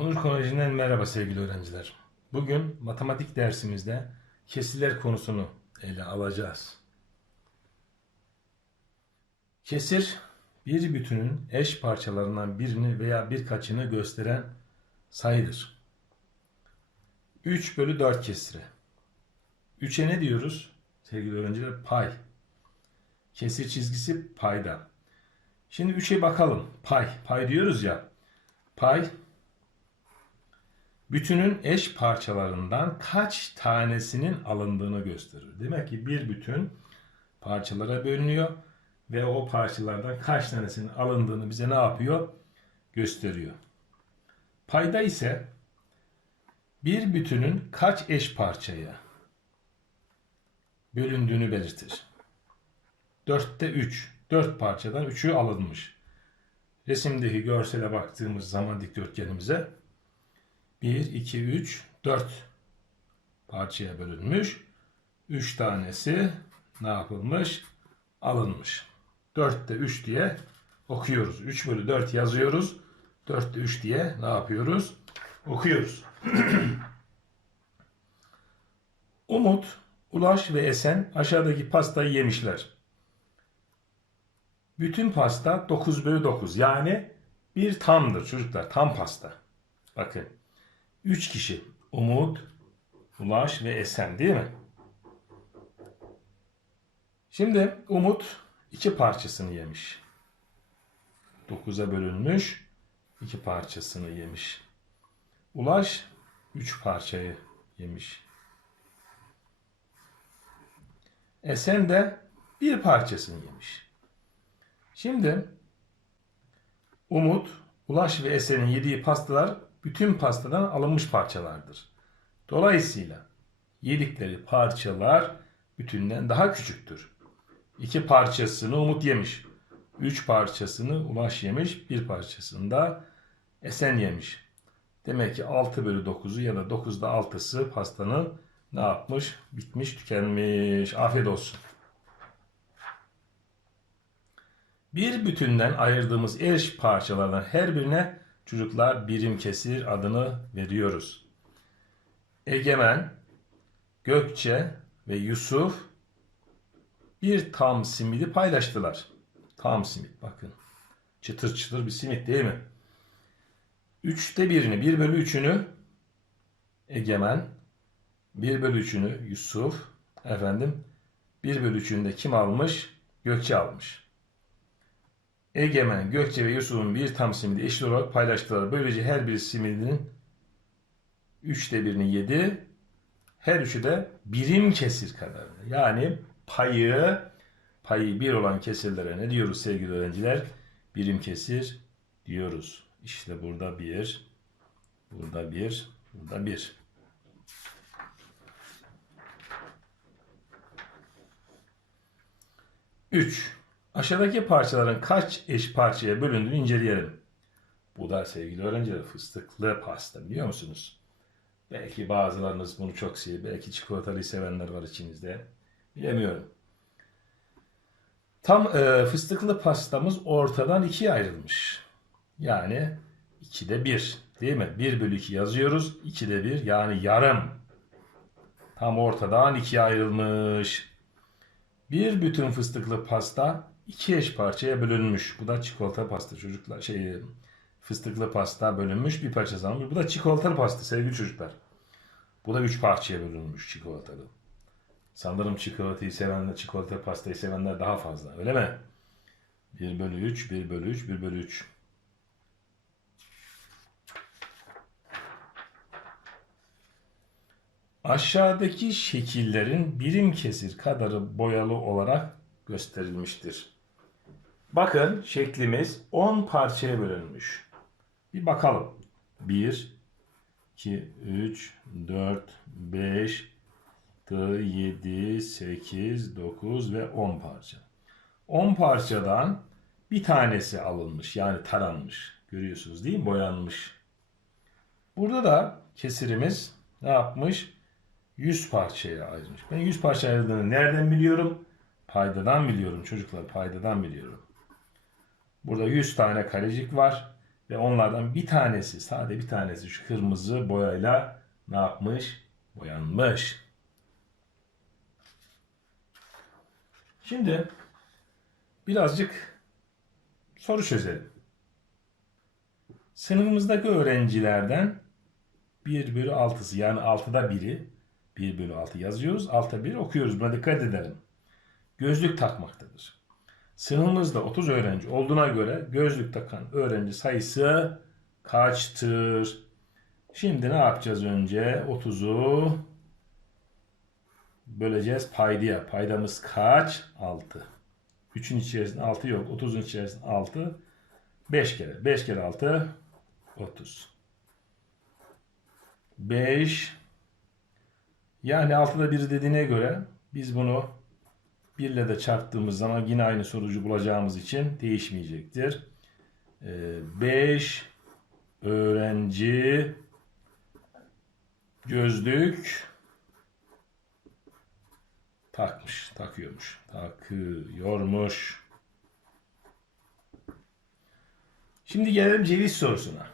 Onur Koleji'nden merhaba sevgili öğrenciler. Bugün matematik dersimizde kesirler konusunu ele alacağız. Kesir, bir bütünün eş parçalarından birini veya birkaçını gösteren sayıdır. 3 bölü 4 kesiri. 3'e ne diyoruz sevgili öğrenciler? Pay. Kesir çizgisi payda. Şimdi 3'e bakalım. Pay. Pay diyoruz ya. Pay bütünün eş parçalarından kaç tanesinin alındığını gösterir. Demek ki bir bütün parçalara bölünüyor ve o parçalardan kaç tanesinin alındığını bize ne yapıyor? Gösteriyor. Payda ise bir bütünün kaç eş parçaya bölündüğünü belirtir. 4'te 3. 4 parçadan 3'ü alınmış. Resimdeki görsele baktığımız zaman dikdörtgenimize 1, 2, 3, 4 parçaya bölünmüş. 3 tanesi ne yapılmış? Alınmış. 4'te 3 diye okuyoruz. 3 bölü 4 yazıyoruz. 4'te 3 diye ne yapıyoruz? Okuyoruz. Umut, Ulaş ve Esen aşağıdaki pastayı yemişler. Bütün pasta 9 bölü 9 yani bir tamdır çocuklar. Tam pasta. Bakın. 3 kişi. Umut, Ulaş ve Esen değil mi? Şimdi Umut iki parçasını yemiş. 9'a bölünmüş iki parçasını yemiş. Ulaş 3 parçayı yemiş. Esen de bir parçasını yemiş. Şimdi Umut, Ulaş ve Esen'in yediği pastalar bütün pastadan alınmış parçalardır. Dolayısıyla yedikleri parçalar bütünden daha küçüktür. İki parçasını Umut yemiş. Üç parçasını Ulaş yemiş. Bir parçasını da Esen yemiş. Demek ki 6 bölü 9'u ya da 9'da 6'sı pastanın ne yapmış? Bitmiş, tükenmiş. Afiyet olsun. Bir bütünden ayırdığımız eş parçalardan her birine çocuklar birim kesir adını veriyoruz. Egemen, Gökçe ve Yusuf bir tam simidi paylaştılar. Tam simit bakın. Çıtır çıtır bir simit değil mi? Üçte birini, bir bölü üçünü Egemen, bir bölü üçünü Yusuf, efendim, bir bölü üçünü de kim almış? Gökçe almış. Egemen, Gökçe ve Yusuf'un bir tam simidi eşit olarak paylaştılar. Böylece her bir simidinin üçte birini yedi. Her üçü de birim kesir kadar. Yani payı payı bir olan kesirlere ne diyoruz sevgili öğrenciler? Birim kesir diyoruz. İşte burada bir, burada bir, burada bir. Üç. Aşağıdaki parçaların kaç eş parçaya bölündüğünü inceleyelim. Bu da sevgili öğrenciler fıstıklı pasta biliyor musunuz? Belki bazılarınız bunu çok seviyor. Belki çikolatalı sevenler var içinizde. Bilemiyorum. Tam e, fıstıklı pastamız ortadan ikiye ayrılmış. Yani 2'de 1 değil mi? 1 bölü 2 yazıyoruz. 2'de 1 yani yarım. Tam ortadan ikiye ayrılmış. Bir bütün fıstıklı pasta iki eş parçaya bölünmüş. Bu da çikolata pasta çocuklar. Şey fıstıklı pasta bölünmüş bir parça alınmış. Bu da çikolatalı pasta sevgili çocuklar. Bu da üç parçaya bölünmüş çikolatalı. Sanırım çikolatayı sevenler, çikolata pastayı sevenler daha fazla. Öyle mi? 1 bölü 3, 1 bölü 3, 1 bölü 3. Aşağıdaki şekillerin birim kesir kadarı boyalı olarak gösterilmiştir. Bakın şeklimiz 10 parçaya bölünmüş. Bir bakalım. 1, 2, 3, 4, 5, 7, 8, 9 ve 10 parça. 10 parçadan bir tanesi alınmış yani taranmış. Görüyorsunuz değil mi? Boyanmış. Burada da kesirimiz ne yapmış? 100 parçaya ayırmış. Ben 100 parça ayırdığını nereden biliyorum? Paydadan biliyorum çocuklar. Paydadan biliyorum. Burada 100 tane kalecik var. Ve onlardan bir tanesi, sade bir tanesi şu kırmızı boyayla ne yapmış? Boyanmış. Şimdi birazcık soru çözelim. Sınıfımızdaki öğrencilerden 1 bölü 6'sı yani 6'da 1'i 1 bölü 6 yazıyoruz. 6'da 1 okuyoruz. Buna dikkat edelim. Gözlük takmaktadır. Sınıfımızda 30 öğrenci olduğuna göre gözlük takan öğrenci sayısı kaçtır? Şimdi ne yapacağız önce? 30'u böleceğiz paydaya. Paydamız kaç? 6. 3'ün içerisinde 6 yok. 30'un içerisinde 6. 5 kere. 5 kere 6 30. 5 yani 6'da 1 dediğine göre biz bunu 1 ile de çarptığımız zaman yine aynı sonucu bulacağımız için değişmeyecektir. 5 öğrenci gözlük takmış, takıyormuş, takıyormuş. Şimdi gelelim ceviz sorusuna.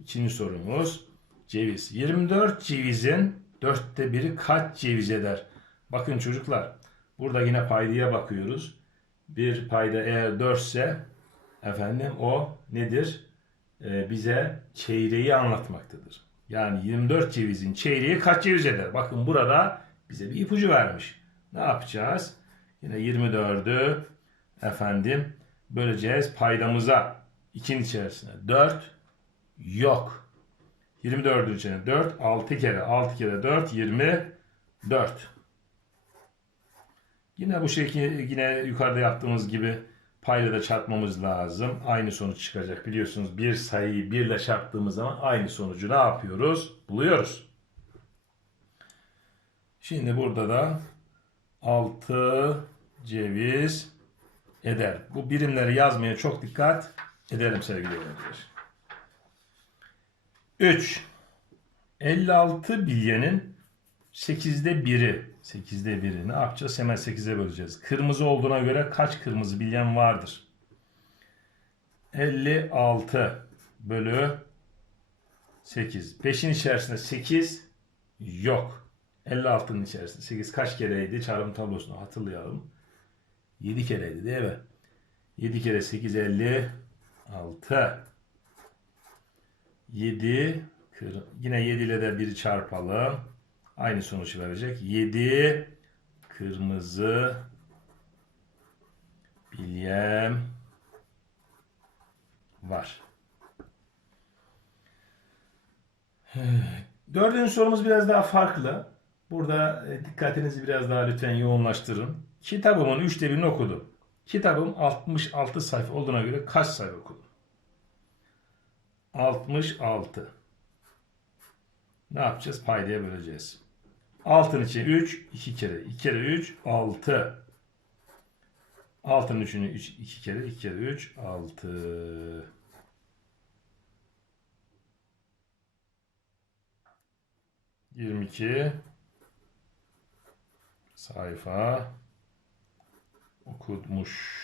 İkinci sorumuz ceviz. 24 cevizin dörtte biri kaç ceviz eder? Bakın çocuklar burada yine paydaya bakıyoruz. Bir payda eğer 4 ise efendim o nedir? Ee, bize çeyreği anlatmaktadır. Yani 24 cevizin çeyreği kaç ceviz eder? Bakın burada bize bir ipucu vermiş. Ne yapacağız? Yine 24'ü efendim böleceğiz paydamıza. 2'nin içerisine 4 yok. 24'ün içine 4 6 kere 6 kere 4 24. Yine bu şekilde yine yukarıda yaptığımız gibi payla da çarpmamız lazım. Aynı sonuç çıkacak. Biliyorsunuz bir sayıyı 1 ile çarptığımız zaman aynı sonucu ne yapıyoruz? Buluyoruz. Şimdi burada da 6 ceviz eder. Bu birimleri yazmaya çok dikkat edelim sevgili öğrenciler. 3. 56 bilyenin 8'de 1'i. 8'de 1'i ne yapacağız? Hemen 8'e böleceğiz. Kırmızı olduğuna göre kaç kırmızı bilyen vardır? 56 bölü 8. 5'in içerisinde 8 yok. 56'nın içerisinde 8 kaç kereydi? Çarpım tablosunu hatırlayalım. 7 kereydi değil mi? 7 kere 8 50 6 7 kır, yine 7 ile de 1 çarpalım. Aynı sonuç verecek. 7 kırmızı bilyem var. Dördüncü sorumuz biraz daha farklı. Burada e, dikkatinizi biraz daha lütfen yoğunlaştırın. Kitabımın üçte birini okudum. Kitabım 66 sayfa olduğuna göre kaç sayfa okudum? 66. Ne yapacağız? Paydaya böleceğiz. 6'nın içine 3, 2 kere. 2 kere 3, 6. 6'nın 3'ünü 3, 2 kere, 2 kere 3, 6. Yirmi iki sayfa okutmuş.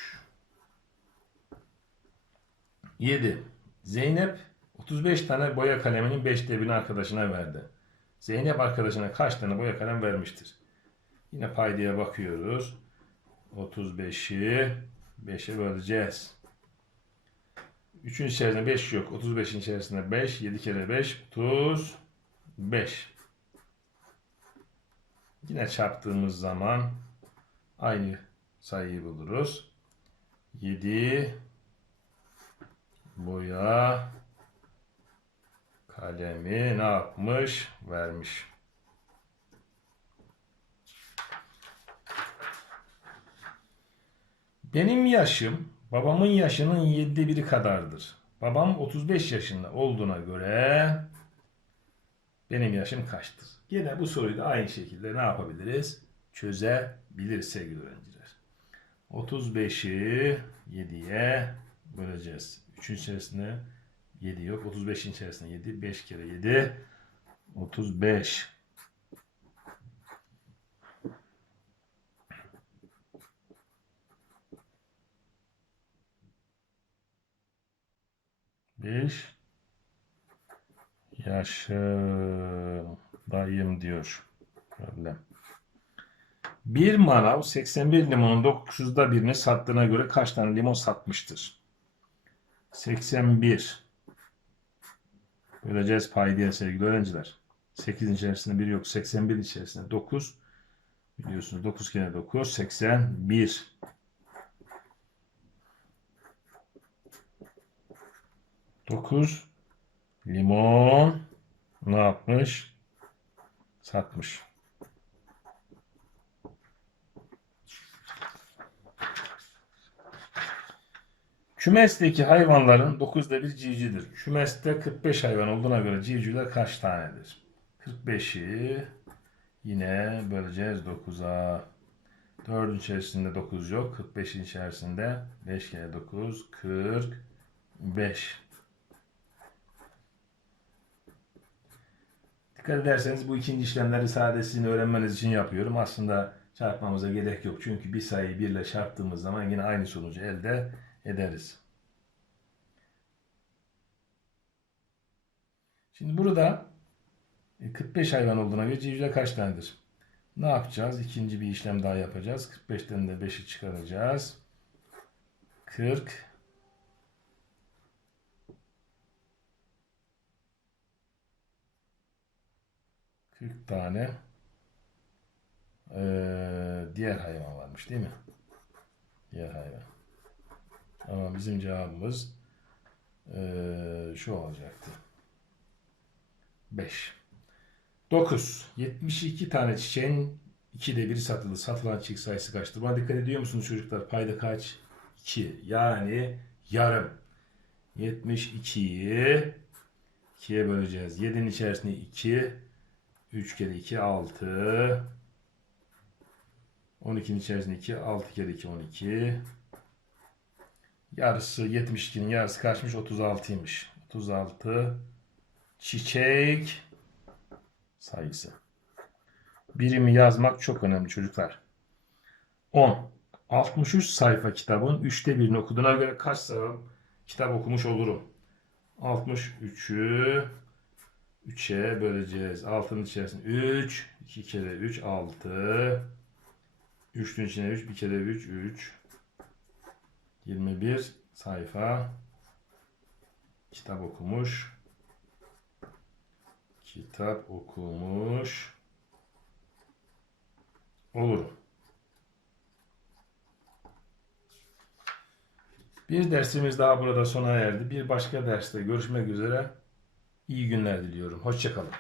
7. Zeynep 35 tane boya kaleminin 5'te birini arkadaşına verdi. Zeynep arkadaşına kaç tane boya kalem vermiştir? Yine paydaya bakıyoruz. 35'i 5'e böleceğiz. 3'ün içerisinde 5 yok. 35'in içerisinde 5. 7 kere 5 35. Yine çarptığımız zaman aynı sayıyı buluruz. 7 boya kalemi ne yapmış? Vermiş. Benim yaşım babamın yaşının yedide biri kadardır. Babam 35 yaşında olduğuna göre benim yaşım kaçtır? Yine bu soruyu da aynı şekilde ne yapabiliriz? Çözebiliriz sevgili öğrenciler. 35'i 7'ye böleceğiz. 3'ün içerisinde 7 yok. 35'in içerisinde 7. 5 kere 7. 35. Beş, Yaşındayım diyor. Problem. Bir manav 81 limonun 900'da birini sattığına göre kaç tane limon satmıştır? 81. Böleceğiz paydaya sevgili öğrenciler. 8'in içerisinde 1 yok. 81 içerisinde 9. Biliyorsunuz 9 kere 9. 81. Dokuz limon ne yapmış? Satmış. Kümesteki hayvanların 9'da bir civcivdir. Kümeste 45 hayvan olduğuna göre civcivler kaç tanedir? 45'i yine böleceğiz 9'a. 4'ün içerisinde 9 yok. 45'in içerisinde 5 kere 9 45. Dikkat ederseniz bu ikinci işlemleri sadece sizin öğrenmeniz için yapıyorum. Aslında çarpmamıza gerek yok. Çünkü bir sayıyı 1 ile çarptığımız zaman yine aynı sonucu elde ederiz. Şimdi burada e, 45 hayvan olduğuna göre civcivler kaç tanedir? Ne yapacağız? İkinci bir işlem daha yapacağız. 45'ten de 5'i çıkaracağız. 40 40 tane eee, diğer hayvan varmış değil mi? Diğer hayvan. Ama bizim cevabımız eee, şu olacaktı. 5. 9. 72 tane çiçeğin 2'de biri satıldı. Satılan çiçek sayısı kaçtır? Buna dikkat ediyor musunuz çocuklar? Payda kaç? 2. Yani yarım. 72'yi 2'ye böleceğiz. 7'nin içerisinde 2. 3 kere 2 6. 12'nin içerisinde 2. 6 kere 2 12. Yarısı 72'nin yarısı kaçmış? 36'ymış. 36 çiçek sayısı. Birimi yazmak çok önemli çocuklar. 10. 63 sayfa kitabın 3'te birini okuduğuna göre kaç sayfa kitap okumuş olurum? 63'ü 3'e böleceğiz. 6'nın içerisinde 3. 2 kere 3 6. 3'ün içine 3. 1 kere 3 3. 21 sayfa kitap okumuş. Kitap okumuş olurum. Bir dersimiz daha burada sona erdi. Bir başka derste görüşmek üzere. İyi günler diliyorum. Hoşçakalın.